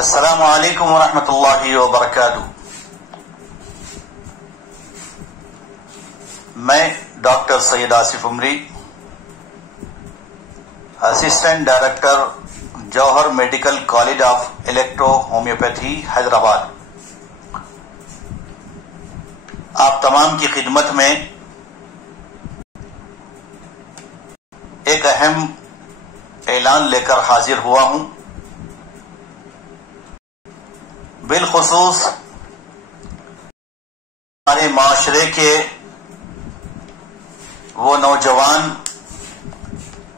السلام علیکم ورحمۃ اللہ وبرکاتہ۔ میں doctor Syed Asif Umri, assistant director Johar medical college of electro homeopathy Hyderabad, آپ تمام کی خدمت میں ایک اہم اعلان لے کر حاضر ہوا ہوں۔ بالخصوص ہمارے معاشرے کے وہ نوجوان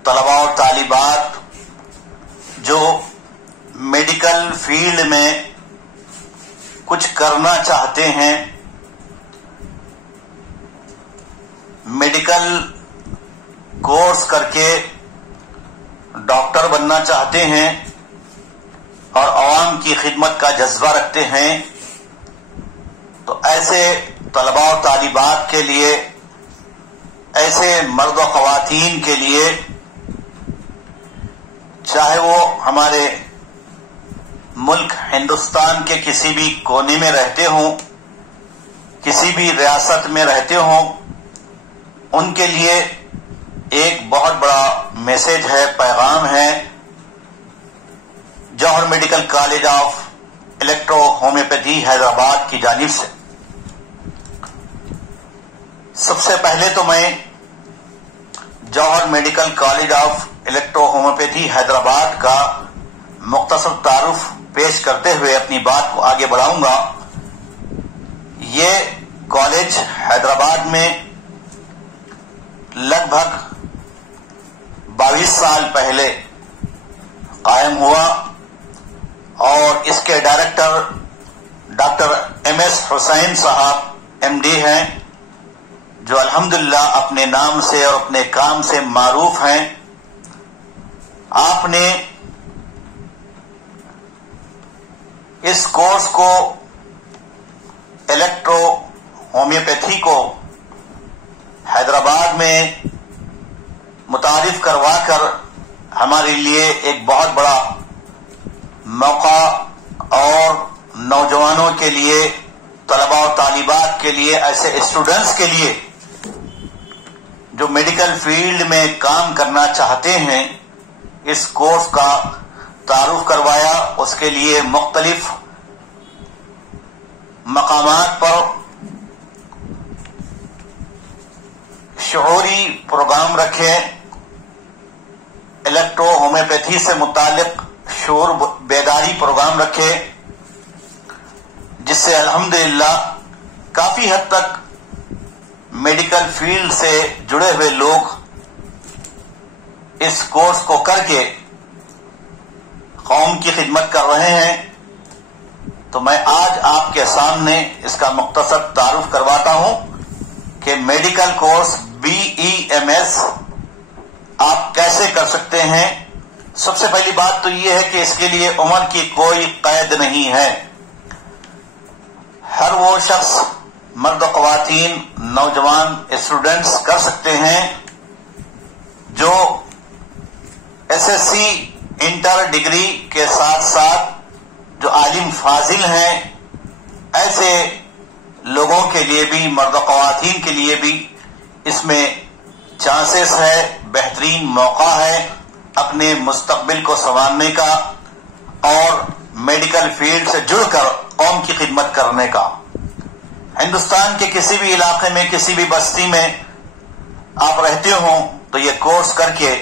طلباء اور طالبات جو میڈیکل فیلڈ میں کچھ کرنا چاہتے ہیں، میڈیکل کورس کر کے ڈاکٹر بننا چاہتے ہیں اور عوام کی خدمت کا جذبہ رکھتے ہیں، تو ایسے طلباء و طالبات کے لیے، ایسے مرد و خواتین کے لیے، چاہے وہ ہمارے ملک ہندوستان کے کسی بھی کونے میں رہتے ہوں، کسی بھی ریاست میں رہتے ہوں، ان کے لیے ایک بہت بڑا میسج ہے، پیغام ہے Johar medical college of electro homeopathy Hyderabad کی جانب سے۔ سب سے پہلے تو میں Johar medical college of electro homeopathy Hyderabad کا مختصر تعارف پیش کرتے ہوئے اپنی بات کو آگے بڑھاؤں گا۔ یہ کالج حیدرآباد میں لگ بھگ 22 سال پہلے قائم ہوا اور اس کے ڈائریکٹر ڈاکٹر ایم ایس حسین صاحب ایم ڈی ہیں، جو الحمدللہ اپنے نام سے اور اپنے کام سے معروف ہیں۔ آپ نے اس کورس کو، الیکٹرو ہومیوپیتھی کو، حیدرآباد میں متعارف کروا کر ہمارے لیے ایک بہت بڑا موقع اور نوجوانوں کے لیے، طلباء و طالبات کے لیے، ایسے اسٹوڈنٹس کے لیے جو میڈیکل فیلڈ میں کام کرنا چاہتے ہیں، اس کورس کا تعارف کروایا۔ اس کے لیے مختلف مقامات پر شعوری پروگرام رکھے، الیکٹرو ہومیوپیتھی سے متعلق شعور بیداری پروگرام رکھے، جس سے الحمدللہ کافی حد تک میڈیکل فیلڈ سے جڑے ہوئے لوگ اس کورس کو کر کے قوم کی خدمت کر رہے ہیں۔ تو میں آج آپ کے سامنے اس کا مختصر تعارف کرواتا ہوں کہ میڈیکل کورس BEMS آپ کیسے کر سکتے ہیں۔ سب سے پہلی بات تو یہ ہے کہ اس کے لیے عمر کی کوئی قید نہیں ہے۔ ہر وہ شخص، مرد و خواتین، نوجوان، اسٹوڈنٹس کر سکتے ہیں جو SSC انٹر ڈگری کے ساتھ ساتھ جو عالم فاضل ہیں، ایسے لوگوں کے لیے بھی، مرد و خواتین کے لیے بھی اس میں چانسز ہے، بہترین موقع ہے اپنے مستقبل کو سنوارنے کا اور میڈیکل فیلڈ سے جڑ کر قوم کی خدمت کرنے کا۔ ہندوستان کے کسی بھی علاقے میں، کسی بھی بستی میں آپ رہتے ہوں تو یہ کورس کر کے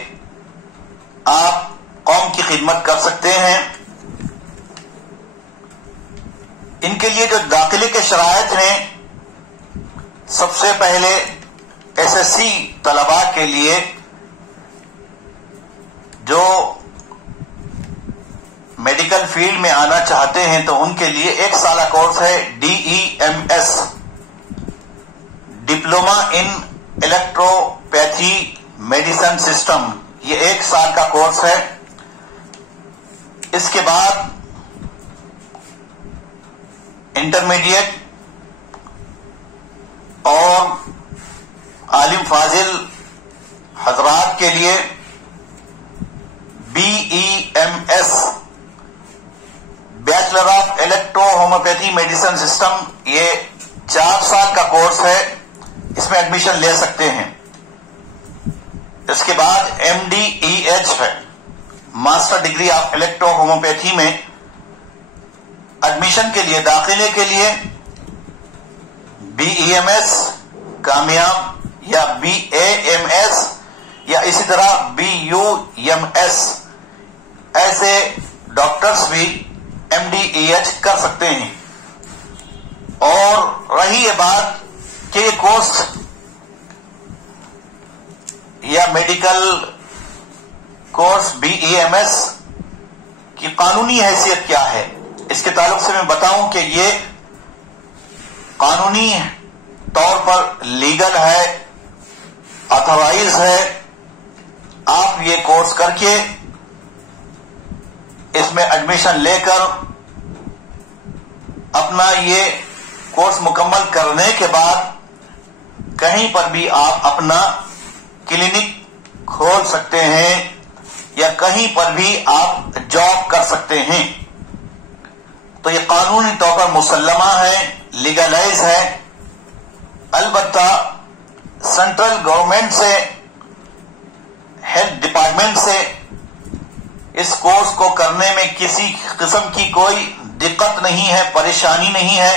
آپ قوم کی خدمت کر سکتے ہیں۔ ان کے لیے جو داخلے کے شرائط ہیں، سب سے پہلے SSC طلباء کے لیے جو میڈیکل فیلڈ میں آنا چاہتے ہیں تو ان کے لیے 1 سالہ کورس ہے DEMS، diploma in electropathy medicine system. یہ 1 سال کا کورس ہے۔ اس کے بعد انٹرمیڈیٹ اور عالم فاضل حضرات کے لیے BEMS ہومیوپیتھی میڈیسن سسٹم یہ 4 سال کا کورس ہے، اس میں ایڈمیشن لے سکتے ہیں۔ اس کے بعد MDEH ہے، master degree of electro homeopathy میں ایڈمیشن کے لیے، داخلے کے لیے BEMS کامیاب یا BAMS یا اسی طرح BUMS ایسے ڈاکٹرز بھی MDEH کر سکتے ہیں۔ اور رہی یہ بات کہ یہ کورس یا میڈیکل کورس BEMS کی قانونی حیثیت کیا ہے، اس کے تعلق سے میں بتاؤں کہ یہ قانونی طور پر لیگل ہے، آتھورائز ہے۔ آپ یہ کورس کر کے اس میں ایڈمیشن لے کر اپنا یہ کورس مکمل کرنے کے بعد کہیں پر بھی آپ اپنا کلینک کھول سکتے ہیں یا کہیں پر بھی آپ جاب کر سکتے ہیں۔ تو یہ قانونی طور پر مسلمہ ہے، لیگلائز ہے۔ البتہ سینٹرل گورنمنٹ سے، ہیلتھ ڈپارٹمنٹ سے اس کورس کو کرنے میں کسی قسم کی کوئی دقت نہیں ہے، پریشانی نہیں ہے،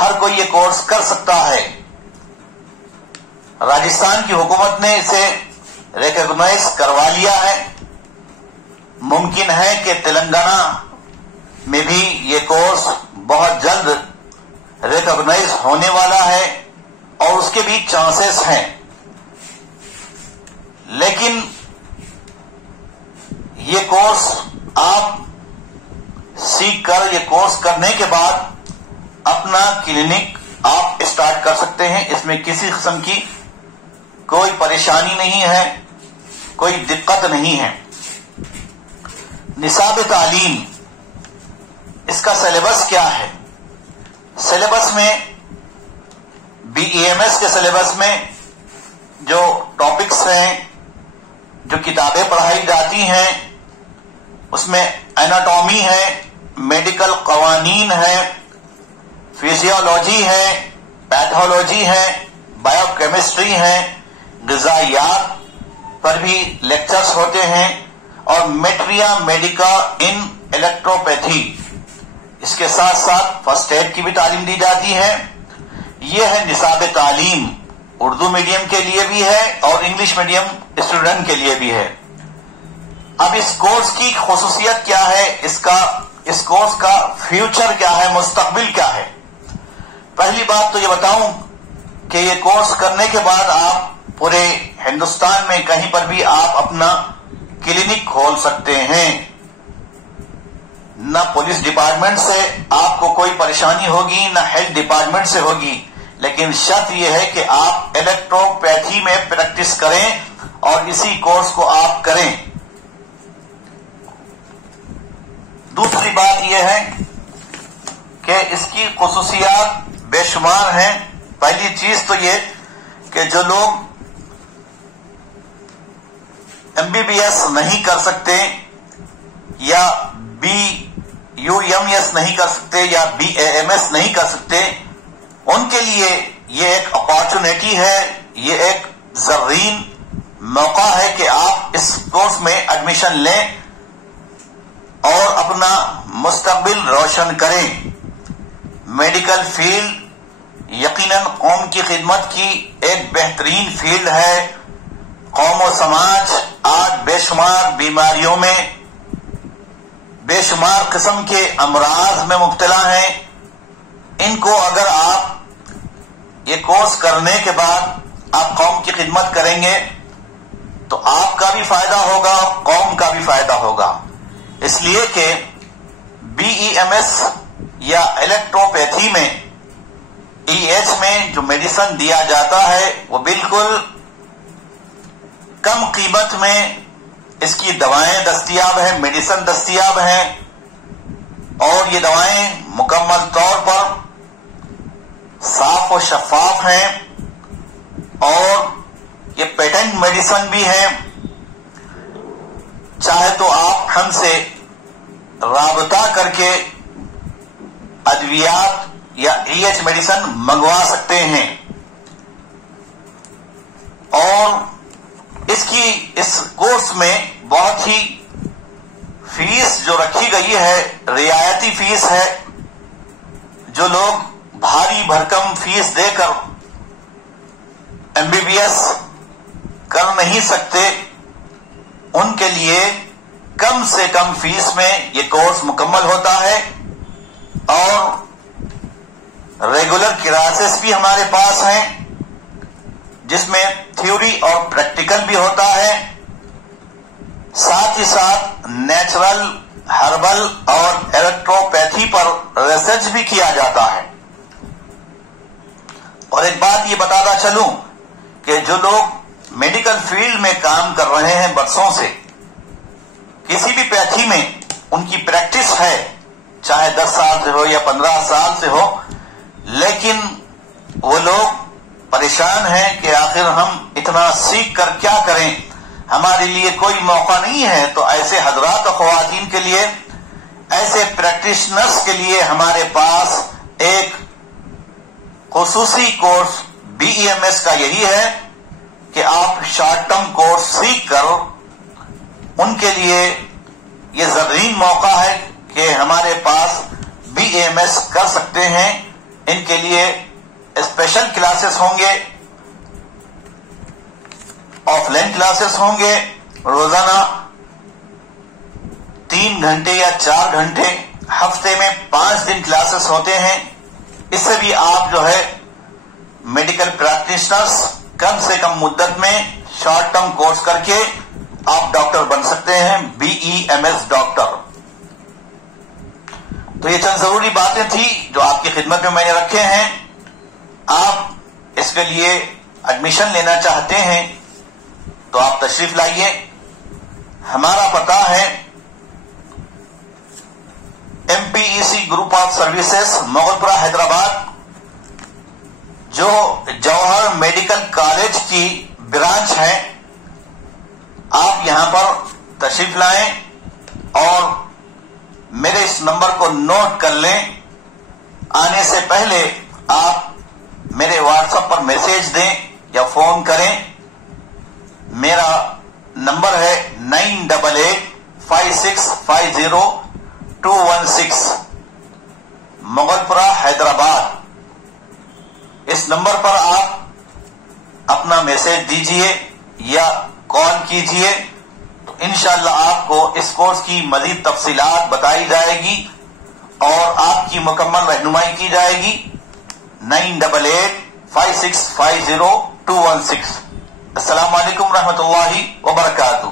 ہر کوئی یہ کورس کر سکتا ہے۔ راجستھان کی حکومت نے اسے ریکگنائز کروا لیا ہے۔ ممکن ہے کہ تلنگانہ میں بھی یہ کورس بہت جلد ریکگنائز ہونے والا ہے اور اس کے بھی چانسز ہیں، لیکن یہ کورس آپ سیکھ کر، یہ کورس کرنے کے بعد اپنا کلینک آپ اسٹارٹ کر سکتے ہیں۔ اس میں کسی قسم کی کوئی پریشانی نہیں ہے، کوئی دقت نہیں ہے۔ نصاب تعلیم، اس کا سلیبس کیا ہے؟ سلیبس میں BEMS کے سلیبس میں جو ٹاپکس ہیں، جو کتابیں پڑھائی جاتی ہیں، اس میں ایناٹومی ہے، میڈیکل قوانین ہے، فزیولوجی ہے، پیتھولوجی ہے، بایو کیمسٹری ہے، غذائیات پر بھی لیکچرز ہوتے ہیں، اور میٹریا میڈیکا ان الیکٹروپیتھی، اس کے ساتھ ساتھ فرسٹ ایڈ کی بھی تعلیم دی جاتی ہے۔ یہ ہے نصاب تعلیم، اردو میڈیم کے لیے بھی ہے اور انگلش میڈیم اسٹوڈنٹ کے لیے بھی ہے۔ اب اس کورس کی خصوصیت کیا ہے، اس کورس کا فیوچر کیا ہے، مستقبل کیا ہے؟ پہلی بات تو یہ بتاؤں کہ یہ کورس کرنے کے بعد آپ پورے ہندوستان میں کہیں پر بھی آپ اپنا کلینک کھول سکتے ہیں۔ نہ پولیس ڈپارٹمنٹ سے آپ کو کوئی پریشانی ہوگی، نہ ہیلتھ ڈپارٹمنٹ سے ہوگی، لیکن شرط یہ ہے کہ آپ الیکٹروپیتھی میں پریکٹس کریں اور اسی کورس کو آپ کریں۔ دوسری بات یہ ہے کہ اس کی خصوصیات بے شمار ہیں۔ پہلی چیز تو یہ کہ جو لوگ MBBS نہیں کر سکتے یا BUMS نہیں کر سکتے یا BAMS نہیں کر سکتے، ان کے لیے یہ ایک اپارچونیٹی ہے، یہ ایک زرین موقع ہے کہ آپ اس کورس میں ایڈمیشن لیں اور اپنا مستقبل روشن کریں۔ میڈیکل فیلڈ یقیناً قوم کی خدمت کی ایک بہترین فیلڈ ہے۔ قوم و سماج آج بے شمار بیماریوں میں، بے شمار قسم کے امراض میں مبتلا ہیں۔ ان کو اگر آپ یہ کورس کرنے کے بعد آپ قوم کی خدمت کریں گے تو آپ کا بھی فائدہ ہوگا، قوم کا بھی فائدہ ہوگا۔ اس لیے کہ BEMS یا الیکٹروپیتھی میں EH میں جو میڈیسن دیا جاتا ہے وہ بالکل کم قیمت میں اس کی دوائیں دستیاب ہیں، میڈیسن دستیاب ہیں، اور یہ دوائیں مکمل طور پر صاف و شفاف ہیں، اور یہ پیٹنٹ میڈیسن بھی ہے۔ چاہے تو آپ ہم سے رابطہ کر کے ادویہ ادویات یا EH میڈیسن منگوا سکتے ہیں. اور اس کورس میں بہت ہی فیس جو رکھی گئی ہے رعایتی فیس ہے. جو لوگ بھاری بھرکم فیس دے کر MBBS کر نہیں سکتے ان کے لیے کم سے کم فیس میں یہ کورس مکمل ہوتا ہے. اور ریگولر کلاسز بھی ہمارے پاس ہیں جس میں تھیوری اور پریکٹیکل بھی ہوتا ہے. ساتھ ہی ساتھ نیچرل، ہربل اور الیکٹروپیتھی پر ریسرچ بھی کیا جاتا ہے. اور ایک بات یہ بتاتا چلوں کہ جو لوگ میڈیکل فیلڈ میں کام کر رہے ہیں برسوں سے، کسی بھی پیتھی میں ان کی پریکٹس ہے، چاہے 10 سال سے ہو یا 15 سال سے ہو، لیکن وہ لوگ پریشان ہیں کہ آخر ہم اتنا سیکھ کر کیا کریں، ہمارے لیے کوئی موقع نہیں ہے. تو ایسے حضرات و خواتین کے لیے، ایسے پریکٹیشنرز کے لیے ہمارے پاس ایک خصوصی کورس BEMS کا یہی ہے کہ آپ شارٹ ٹرم کورس سیکھ کر ان کے لیے یہ زرین موقع ہے کہ ہمارے پاس BEMS کر سکتے ہیں. ان کے لیے اسپیشل کلاسز ہوں گے، آف لائن کلاسز ہوں گے، روزانہ 3 گھنٹے یا 4 گھنٹے، ہفتے میں 5 دن کلاسز ہوتے ہیں. اس سے بھی آپ جو ہے میڈیکل پریکٹیشنرز کم سے کم مدت میں شارٹ ٹرم کورس کر کے آپ ڈاکٹر بن سکتے ہیں، BEMS ڈاکٹر. تو یہ چند ضروری باتیں تھی جو آپ کی خدمت میں نے رکھے ہیں. آپ اس کے لیے ایڈمیشن لینا چاہتے ہیں تو آپ تشریف لائیے. ہمارا پتہ ہے MPEC group of services Mughalpura Hyderabad, جو جوہر میڈیکل کالج کی برانچ ہے. آپ یہاں پر تشریف لائیں اور میرے اس نمبر کو نوٹ کر لیں. آنے سے پہلے آپ میرے واٹس ایپ پر میسج دیں یا فون کریں. میرا نمبر ہے 9885650216 مغلپورہ حیدرآباد. اس نمبر پر آپ اپنا میسج دیجئے یا کال کیجئے تو انشاءاللہ آپ کو اس کورس کی مزید تفصیلات بتائی جائے گی اور آپ کی مکمل رہنمائی کی جائے گی. 9885650216. السلام علیکم ورحمۃ اللہ وبرکاتہ.